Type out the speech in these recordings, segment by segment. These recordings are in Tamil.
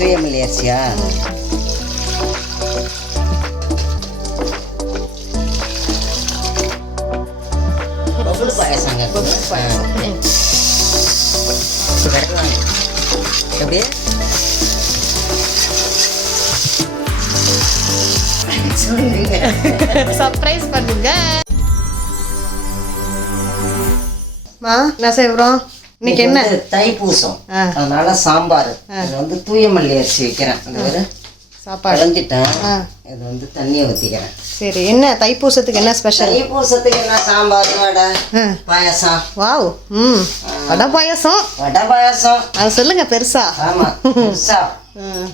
தூயமல்லி அரிசியா? பபுள் பாயசங்க. அப்படியே சர்ப்ரைஸ் பண்ணுங்க. நான் செய்வோம். இன்னைக்கு என்ன? தைப்பூசம், அதனால சாம்பார். இது வந்து தூயமல்லி அரிசி வைக்கிறேன். அந்த சாப்பாடு கலஞ்சிட்டேன். இது வந்து தண்ணியை ஊற்றிக்கிறேன். சரி, என்ன தைப்பூசத்துக்கு என்ன ஸ்பெஷல்? தைப்பூசத்துக்கு என்ன? சாம்பார், வடை, பாயசம். வாவ். வடை பாயசம். வடை பாயசம் அது சொல்லுங்க பெருசா. ஆமா, பெருசா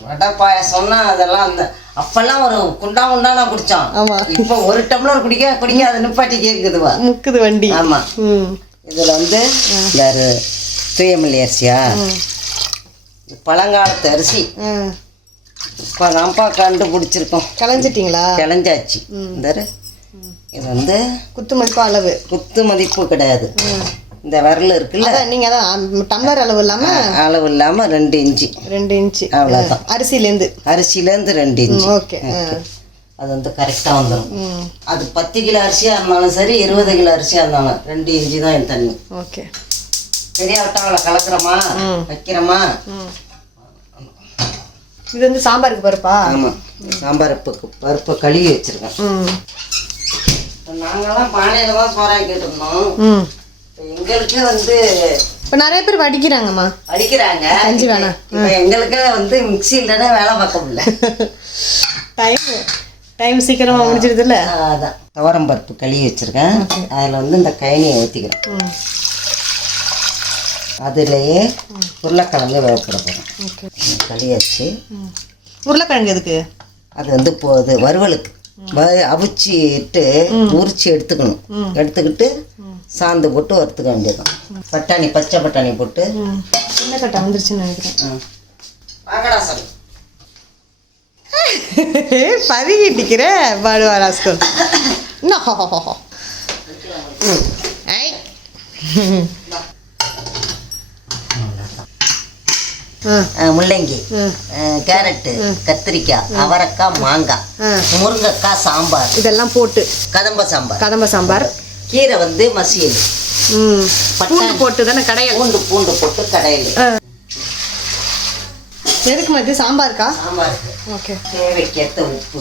வடை பாயசம்னா அதெல்லாம் அந்த அப்பெல்லாம் ஒரு குண்டானா குடிச்சோம். ஆமா, இப்போ ஒரு டம்ளர் குடிக்க அது நிப்பாட்டி கேக்குதுவா, முக்குது வண்டி. ஆமா. இதுல வந்து யாரு தூயமல்லி அரிசியா? பழங்காலத்து அரிசி. இப்போ தான்ப்பா கண்டுபிடிச்சிருக்கோம். கலைஞ்சிட்டிங்களா? கிளஞ்சாச்சு. இந்த இது வந்து குத்து மதிப்பு அளவு. குத்து மதிப்பு கிடையாது. இந்த விரல் இருக்குல்ல, நீங்கள் அதான் டம்ளர் அளவு இல்லாமல் 2 இன்ச்சு. 2 இன்ச்சு அவ்வளோதான். அரிசியிலேருந்து 2 இன்ச்சு. ஓகே. அது வந்து கரெக்டாக வந்துடும். அது 10 கிலோ அரிசியாக இருந்தாலும் சரி, 20 கிலோ அரிசியாக இருந்தாலும் 2 இன்ச்சு தான் என் தண்ணி. ஓகே. சரியா விட்டாங்கள கலக்கிறோமா, வைக்கிறோமா. இது வந்து சாம்பாருக்கு பருப்பா? ஆமாம், சாம்பார் பருப்பை கழுவி வச்சுருக்கேன். நாங்கள்லாம் பானையில் தான் சோறாக்கிட்டு இருந்தோம். எங்களுக்கு வந்து இப்போ நிறைய பேர் வடிக்கிறாங்கம்மா. கஞ்சி வேணாம். இப்போ எங்களுக்கு வந்து மிக்சி இல்லைன்னா வேலை பார்க்க முடியல. டைம் சீக்கிரமாக முடிஞ்சிடுதுல்ல. அதான் துவரம் பருப்பு கழுவி வச்சுருக்கேன். அதில் வந்து இந்த கயனியை ஊற்றிக்கிறேன். அதுலேயே உருளைக்கிழங்கு வேகப்பட போகிறேன். கழுவியாச்சு. உருளைக்கிழங்கு எதுக்கு? அது வந்து போகுது வறுவலுக்கு. அவிச்சிட்டு உரிச்சு எடுத்துக்கணும். எடுத்துக்கிட்டு சாந்து போட்டு வறுத்துக்க வேண்டியதுதான். பட்டாணி, பச்சை பட்டாணி போட்டு. சின்ன கட்டை வந்துருச்சுன்னு நினைக்கிறேன். பதுகிட்டிக்கிற பாடுவாரா ஸ்கூல். முள்ளங்கி, கேரட்டு, கத்திரிக்காய், அவரைக்காய், மாங்காய், முருங்கைக்காய் சாம்பார், இதெல்லாம் போட்டு கதம்ப சாம்பார். கீரை வந்து மசியல், பூண்டு போட்டு தானே கடையல். பூண்டு போட்டு கடையல். எதுக்கு மாதிரி சாம்பாருக்கா? சாம்பாருக்கு. ஓகே. தேவைக்கேற்ற உப்பு,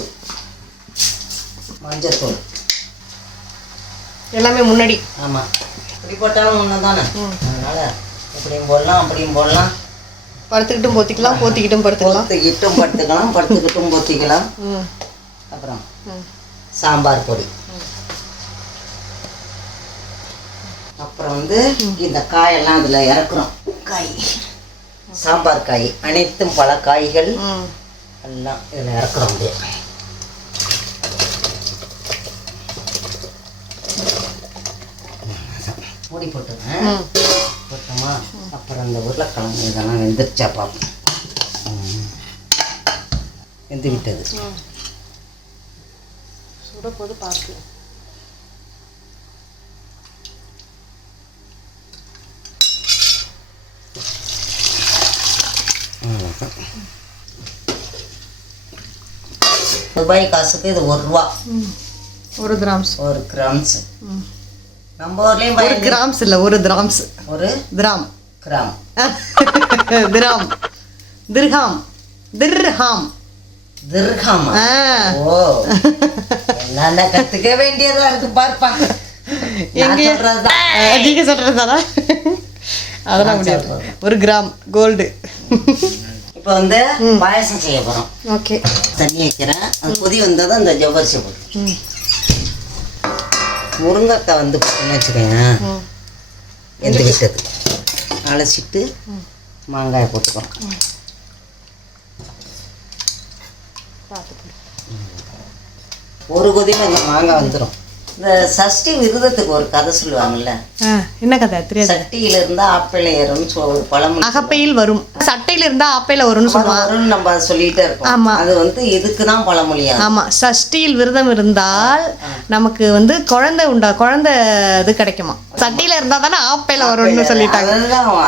மஞ்சத்தூள் எல்லாமே முன்னாடி. ஆமாம், இப்படி போட்டாலும் ஒன்று தானே. அதனால இப்படியும் போடலாம், அப்படியும் போடலாம். படுத்துக்கிட்டும் போத்திக்கலாம், போத்திக்கிட்டும் படுத்துக்கலாம். படுத்துக்கிட்டும் போத்திக்கலாம். அப்புறம் சாம்பார் பொடி. அப்புறம் வந்து இந்த காயெல்லாம் அதில் இறக்குறோம். காய், சாம்பார் காய், அனைத்தும் பல காய்கள் எல்லாம் இதில் இறக்குறோம். அப்படியே மூடி போட்டுங்க. போட்டோமா, அப்புறம் இந்த உருளைக்கிழங்கு இதெல்லாம் வெந்துருச்சா பார்ப்போம். வெந்து விட்டது. சுட போது பார்த்து. ரூபாய் காசுக்கு இது 1 ரூபா. 1 கிராம்ஸ். 1 கிராம்ஸ். நம்ம ஊர்லேயும் 1 கிராம்ஸ் இல்லை, 1 drams. 1 gram. Gram. Dram. Dirham. Dirham. Dirham. ஓ, என்னென்ன கற்றுக்க வேண்டியதாக இருக்கு பார்ப்பா. எங்கே நீங்க சொல்கிறதானா? அதெல்லாம் முடியாது. 1 கிராம் கோல்டு. இப்போ வந்து பாயசம் செய்ய போகிறோம். ஓகே. தண்ணி வைக்கிறேன். அது கொதி வந்தால் தான் இந்த ஜவ்வரிசி போட்டு. முருங்கைக்காய் வந்து போட்டுன்னு வச்சுக்கோங்க, எந்த விட்டது அலசிட்டு மாங்காயை போட்டுக்கிறோம். ஒரு கொதியில் இந்த மாங்காய் வந்துடும். இந்த சஷ்டி விரதத்துக்கு ஒரு கதை சொல்லுவாங்கல்ல, என்ன கதை தெரியாது. சட்டியில இருந்தா ஆப்பிள் ஏறும்னு ஒரு பழமொழி. அகப்பையில் வரும், சட்டையில இருந்தா ஆப்பையில வரும்னு சொல்லுவாங்க. நம்ம அதை சொல்லிட்டே இருக்கோம். ஆமா, அது வந்து இதுக்குதான் பழமொழியா. ஆமா, சஷ்டியில் விரதம் இருந்தால் நமக்கு வந்து குழந்தை இது கிடைக்குமா. சட்டியில இருந்தா தானே ஆப்பையில வரும்னு சொல்லிட்டாங்க.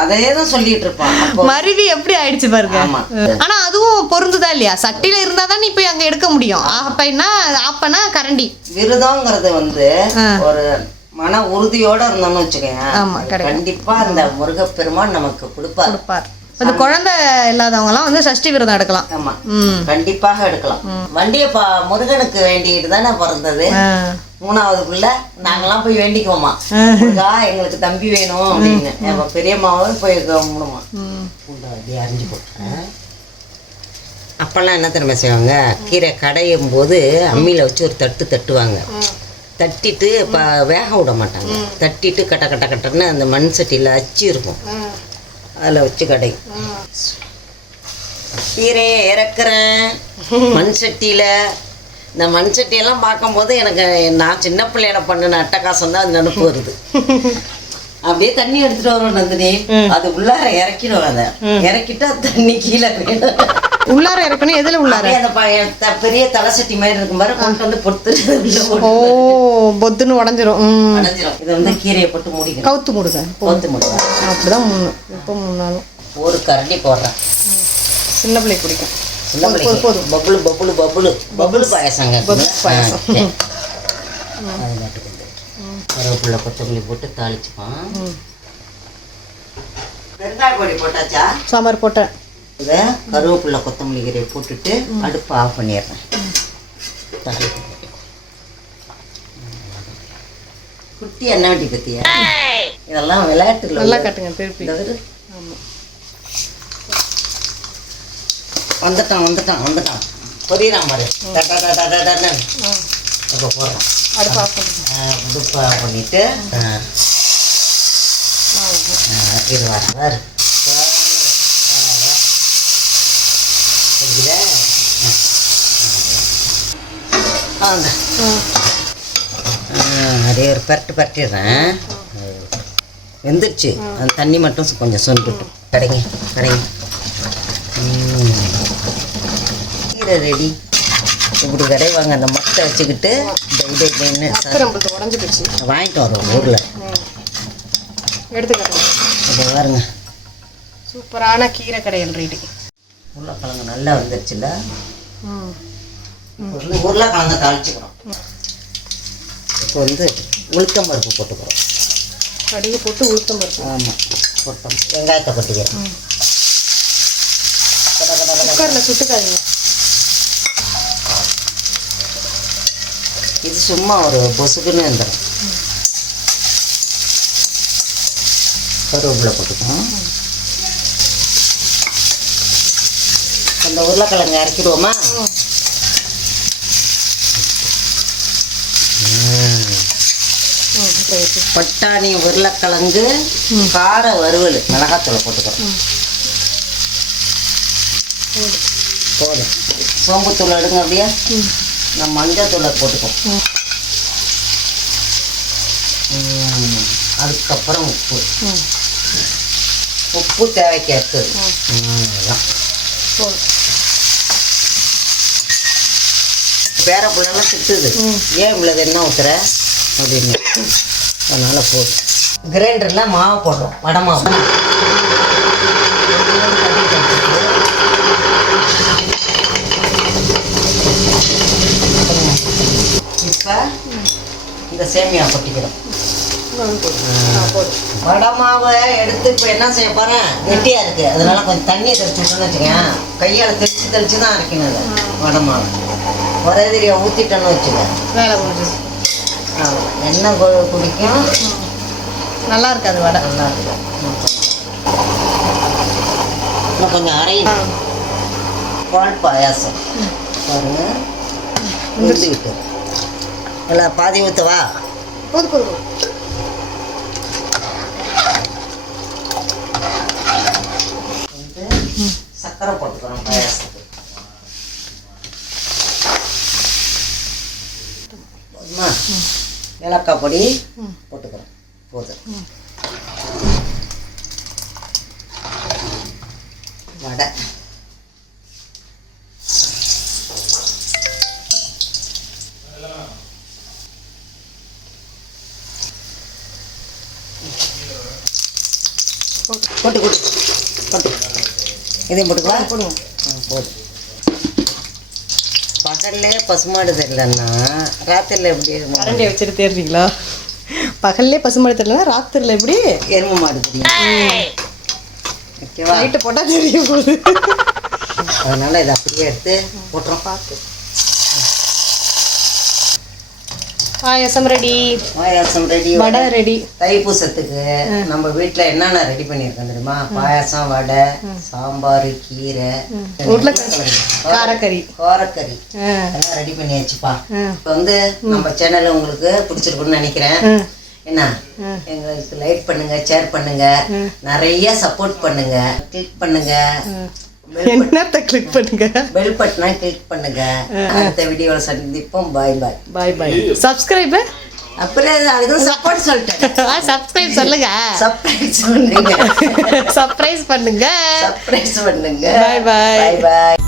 அதேதான் சொல்லிட்டு இருப்பான். மருவி எப்படி ஆயிடுச்சு பாருங்க. ஆனா அதுவும் பொருந்துதா இல்லையா? சட்டியில இருந்தா தானே இப்ப அங்க எடுக்க முடியும். ஆப்பனா கரண்டி. விரதம்ங்கிறது வந்து ஒரு மன உறுதியோட இருந்தோம்னு வச்சுக்கோங்க, கண்டிப்பா அந்த முருகப்பெருமான் நமக்கு கொடுப்பார். இந்த குழந்தை இல்லாதவங்க எல்லாம் வந்து சஷ்டி விரதம் எடுக்கலாம். ஆமா, கண்டிப்பாக எடுக்கலாம். வண்டியை முருகனுக்கு வேண்டிட்டு தானே பிறந்தது. 3வது பிள்ளை நாங்கெல்லாம் போய் வேண்டிக்குவோமா, முருகா எங்களுக்கு தம்பி வேணும் அப்படின்னு. நம்ம பெரியம்மாவும் போய் கும்பிடுமா. அப்படியே அரிஞ்சு போட்டேன். அப்பெல்லாம் என்ன திறமை செய்வாங்க, கீரை கடையும் போது அம்மியில் வச்சு ஒரு தட்டுவாங்க. தட்டிட்டு வேக விட மாட்டாங்க. தட்டிட்டு கட்ட கட்ட கட்டன்னு அந்த மண் சட்டியில் அச்சு இருக்கும், அதில் வச்சு கடை. கீரையை இறக்குறேன் மண் சட்டியில். இந்த மண் சட்டியெல்லாம் பார்க்கும்போது எனக்கு நான் சின்ன பிள்ளையில பண்ணின அட்டகாசம் தான் நினப்பு வருது. அப்படியே தண்ணி எடுத்துட்டு வரோம் நந்தினி, அது உள்ளார இறக்கிடும். அதை இறக்கிட்டா தண்ணி கீழே உள்ளார இறக்கணும். எதுல உள்ளார? அந்த பெரிய தலை சட்டி மாதிரி இருக்கும் பாரு, கொண்டு வந்து பொத்து. ஓ, பொத்துன்னு உடஞ்சிரும். இதை வந்து கீரையை போட்டு முடிக்கணும். கவுத்து முடுங்க, கவுத்து முடுங்க. அப்படிதான் எப்போ 3 நாளும் ஒரு கரண்டி போடுறேன். சின்ன பிள்ளை பிடிக்கும். சின்ன பிள்ளைக்கு போதும். பபுளு பபுளு பபுளு பபுளு பாயசங்க. அது நாட்டுக்கு கருவேப்பிலை கொத்தமல்லி போட்டு தாளிச்சுப்பான். வெங்காய பொடி போட்டாச்சா? சாம்பார் போட்டேன். இதை கருவேப்பிலை கொத்தமல்லி கீரையை போட்டுட்டு அடுப்பை ஆஃப் பண்ணிடுறேன். குட்டி எண்ணெய் வட்டி பத்தியா, இதெல்லாம் விளையாட்டுல நல்லா கட்டுங்க திருப்பி. வந்துட்டான் பொரியிறான் பாரு. இப்போ போடுறோம். அடுப்பு ஆஃப் பண்ணிட்டு இது வர அப்படியே ஒரு பரட்டிடுறேன். வெந்துருச்சு. அந்த தண்ணி மட்டும் கொஞ்சம் சொன்னிட்டு கடைங்க. கீரை ரெடி. இப்படி கடைவாங்க. அந்த மட்டை வச்சுக்கிட்டு வாங்கிட்டு வரோம் ஊரில். எடுத்துக்கிறோம் பாருங்க. சூப்பரான கீரை கடையில் ரெடி. உருளைக்கிழங்கு நல்லா வந்துருச்சுல்ல. உருளைக்கிழங்கு தாளிச்சுக்கிறோம். இப்போ வந்து உளுத்தம் பருப்பு போட்டுக்கிறோம். கடுகு போட்டு உளுத்தம் பருப்பு. ஆமாம், போட்டோம். வெங்காயத்தை கொட்டிக்கிறோம். குக்கரில் சுட்டுக்காதீங்க. இது சும்மா ஒரு பொசுக்குன்னு வந்துடும். கருவேப்பிலை போட்டுக்கோம். அந்த உருளைக்கிழங்கு இறக்கிடுவோமா? பட்டாணி உருளைக்கிழங்கு கார வறுவல் மிளகாத்தூளை போட்டுக்கிறோம். போதும். சோம்புத்தூள் எடுங்க. அப்படியே நம்ம மஞ்சள் தூளை போட்டுக்கோம். அதுக்கப்புறம் உப்பு தேவைக்கேற்று. பேர பிள்ளைலாம் திட்டுது, ஏன் இவ்வளவு என்ன ஊத்துற அப்படின்னு. அதனால போதும். கிரைண்டரில் மாவு போடுறோம். வடை மாவு. இப்போ இந்த சேமியா கொட்டிக்கிறோம். வடை மாவை எடுத்து இப்போ என்ன செய்ய போகிறேன், கெட்டியாக இருக்குது. அதனால கொஞ்சம் தண்ணியை தெளிச்சு விட்டோன்னு வச்சுக்கேன். கையால் தெளிச்சு தான் அரைக்கணும். அது வடை மாவு ஒரே தெரியா ஊற்றிட்டோன்னு வச்சுக்க, வேலை முடிஞ்சு. எண்ணெய் குடிக்கும். நல்லா இருக்காது வடை. நல்லா இருக்கும். இன்னும் கொஞ்சம் அரையும். பால் பாயாசம் பாருங்க. ஊற்றிக்கிட்டு நல்லா பாதி ஊற்றவா? போதும். சக்கரை போட்டுக்கிறோம் பாயாசத்துக்கு. ஏலக்காய் பொடி போட்டுக்கிறோம். போதும். வடை போட்டு போட்டு இதையும் போட்டுக்கலாம். போடுவோம். போதும். பகல்லே பசுமாடு தெரியலன்னா ராத்திரியில் எப்படி கரண்டியை வச்சுட்டு தேடுறீங்களா? பகல்லே பசுமாடு தெரியலன்னா ராத்திரியில் எப்படி எருமை மாடு தெரியும். ஓகேவா? நைட்டு போட்டால் தெரிய போகுது. அதனால் இதை அப்படியே எடுத்து போட்டுறோம். பார்த்து பாயாசம் ரெடி. பாயாசம் ரெடி. வடை ரெடி. தைப்பூசத்துக்கு நம்ம வீட்டில் என்னென்ன ரெடி பண்ணியிருக்கோம் தெரியுமா? பாயாசம், வடை, சாம்பார், கீரை, உருளைக்கிழங்கு, காரக்கறி எல்லாம் ரெடி பண்ணி வச்சுப்பா. இப்போ வந்து நம்ம சேனல் உங்களுக்கு பிடிச்சிருக்குன்னு நினைக்கிறேன். என்ன, எங்களுக்கு லைக் பண்ணுங்க, ஷேர் பண்ணுங்க, நிறைய சப்போர்ட் பண்ணுங்க, கிளிக் பண்ணுங்க, என்னத்தை கிளிக் பண்ணுங்க, பெல் பட்டனை கிளிக் பண்ணுங்க. அடுத்த வீடியோவில் சந்திப்போம். பாய் பாய். பாய் பாய். சப்ஸ்கிரைப் அப்புறம் அதுக்கு சப்போர்ட் சொல்லிட்டேன். சப்ஸ்கிரைப் சொல்லுங்க. சர்ப்ரைஸ் பண்ணுங்க. சர்ப்ரைஸ் பண்ணுங்க. சர்ப்ரைஸ் பண்ணுங்க. பாய் பாய். பாய் பாய்.